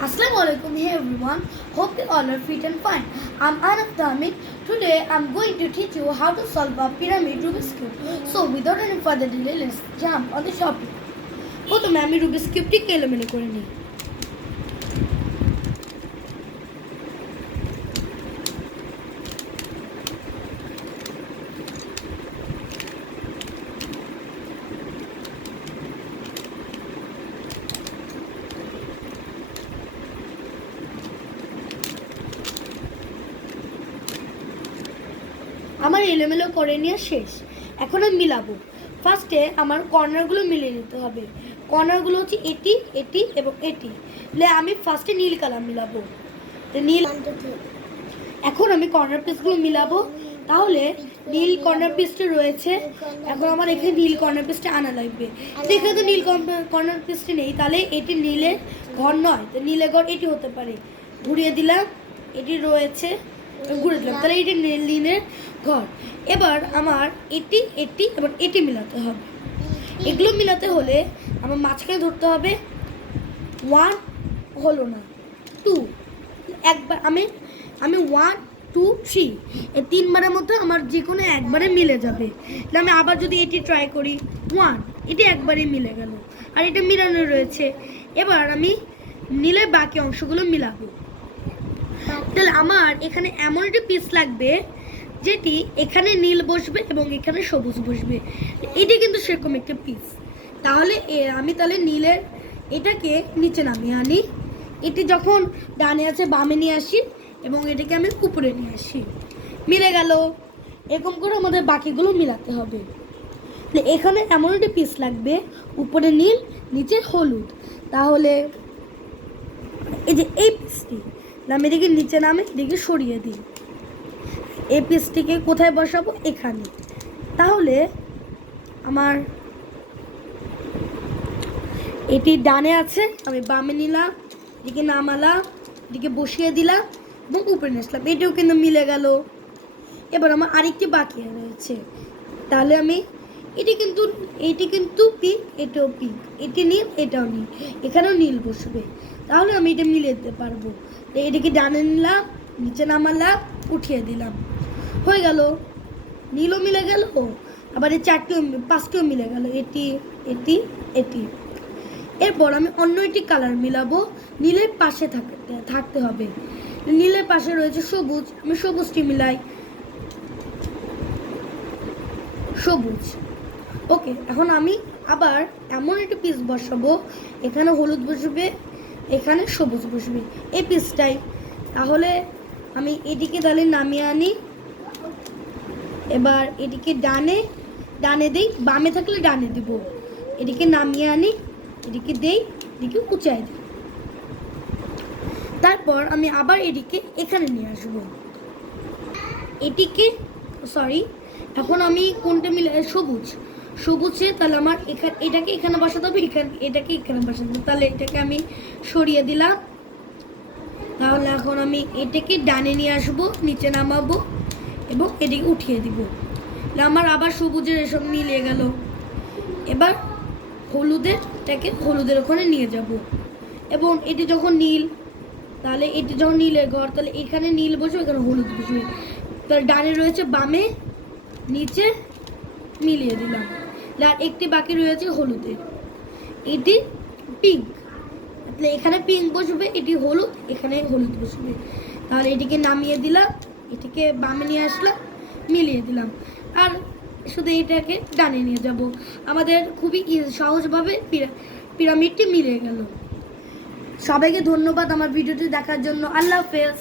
Assalamualaikum, hey everyone. Hope you all are fit and fine. I'm Anand Dhamit. Today I'm going to teach you how to solve a pyramid Rubik's cube. So without any further delay, let's jump on the topic. প্রথমে আমি Rubik's কিউবটিকে এলোমেলো করে নিই। আমার এলোমেলো করে নেওয়া শেষ। এখন আমি মিলাবো। ফার্স্টে আমার কর্নারগুলো মিলিয়ে নিতে হবে। কর্নারগুলো হচ্ছে এটি, এটি এবং এটি। আমি ফার্স্টে নীল কালার মিলাবো। নীল এখন আমি কর্নার পিসগুলো মিলাবো। তাহলে নীল কর্নার পিসটা রয়েছে, এখন আমার এখানে নীল কর্নার পিসটা আনা লাগবে। এখানে তো নীল কর্নার পিসটা নেই, তাহলে এটি নীলের ঘর নয়, তো নীলের ঘর এটি হতে পারে। ঘুরিয়ে দিলাম, এটি রয়েছে, ঘুরে দিলাম, তাহলে এটি নীলের ঘর। এবার আমার এটি, এটি এবং এটি মিলাতে হবে। এগুলো মিলাতে হলে আমার মাঝখানে ধরতে হবে। 1 হলো না, 2, একবার আমি 1 2 3 এই তিনবারের মধ্যে আমার যে কোনো একবারে মিলে যাবে। আমি আবার যদি এটি ট্রাই করি, 1, এটি একবারে মিলে গেল, আর এটা মিলানো রয়েছে। এবার আমি নীলের বাকি অংশগুলো মিলাবো। তাহলে আমার এখানে এমন একটি পিস লাগবে যেটি এখানে নীল বসবে এবং এখানে সবুজ বসবে। এটি কিন্তু সেরকম একটা পিস। তাহলে আমি নীলের এটাকে নিচে নামিয়ে আনি। এটি যখন ডানে আছে বামে নিয়ে আসি এবং এটাকে আমি উপরে নিয়ে আসি। মিলে গেল। এরকম করে আমাদের বাকিগুলো মিলাতে হবে। এখানে এমন একটি পিস লাগবে, উপরে নীল নিচে হলুদ। তাহলে এই যে এই পিসটি আমি এদিকে নিচে নামে এদিকে সরিয়ে দিই। এই পিসটিকে কোথায় বসাবো? এখানে। তাহলে আমার এটি ডানে আছে, আমি বামে নিলাম, এদিকে নামালাম, এদিকে বসিয়ে দিলাম এবং উপরে নিয়ে আসলাম। এটিও কিন্তু মিলে গেল। এবার আমার আরেকটি বাকি রয়েছে। তাহলে আমি এটি কিন্তু পিঙ্ক, এটাও পিঙ্ক, এটি নীল, এটাও নীল, এখানেও নীল বসবে। তাহলে আমি এটা মিলিয়ে দিতে পারবো। এটিকে ডানে নিলাম, নিচে নামালাম, উঠিয়ে দিলাম, হয়ে গেল। নীলও মিলে গেল, আবার এই 5টিও মিলে গেল, এটি, এটি, এটি। এরপর আমি অন্য একটি কালার মিলাবো। নীলের পাশে থাকতে হবে। নীলের পাশে রয়েছে সবুজ, আমি সবুজটি মিলাই, সবুজ। ওকে, এখন আমি আবার এমন একটি পিস বসাবো, এখানে হলুদ বসবে, এখানে সবুজ বসবে, এই পিসটাই। তাহলে আমি এদিকে নামিয়ে আনি। এবার এদিকে ডানে দেই, বামে থাকলে ডানে দিব। এদিকে নামিয়ে আনি, এদিকে দেই, এদিকে উঁচাই দিই। তারপর আমি আবার এদিকে এখানে নিয়ে আসবো। এখন আমি কোনটা মিলে? সবুজে। তাহলে আমার এটাকে এখানে বসাতে হবে, এটাকে এখানে বসাতে হবে। তাহলে এটাকে আমি সরিয়ে দিলাম। তাহলে এখন আমি এটাকে ডানে নিয়ে আসবো, নিচে নামাবো এবং এদিকে উঠিয়ে দিব। আমার আবার সবুজের এসব মিলিয়ে গেল। এবার হলুদের ওখানে নিয়ে যাব এবং এটি যখন নীল, তাহলে এটি যখন নীলের ঘর, তাহলে এখানে নীল বসবে, এখানে হলুদ বসবে। তাহলে ডানে রয়েছে, বামে, নিচে মিলিয়ে দিলাম। আর একটি বাকি রয়েছে হলুদের, এটি পিঙ্ক, তাহলে এখানে পিঙ্ক বসবে, এটি হলুদ, এখানে হলুদ বসবে। তাহলে এটিকে নামিয়ে দিলাম, এটিকে বামে নিয়ে আসলাম, মিলিয়ে দিলাম, আর শুধু এটাকে ডানে নিয়ে যাব। আমাদের খুবই সহজভাবে পিরামিডটি মিলে গেল। সবাইকে ধন্যবাদ আমার ভিডিওটি দেখার জন্য। আল্লাহ হাফেজ।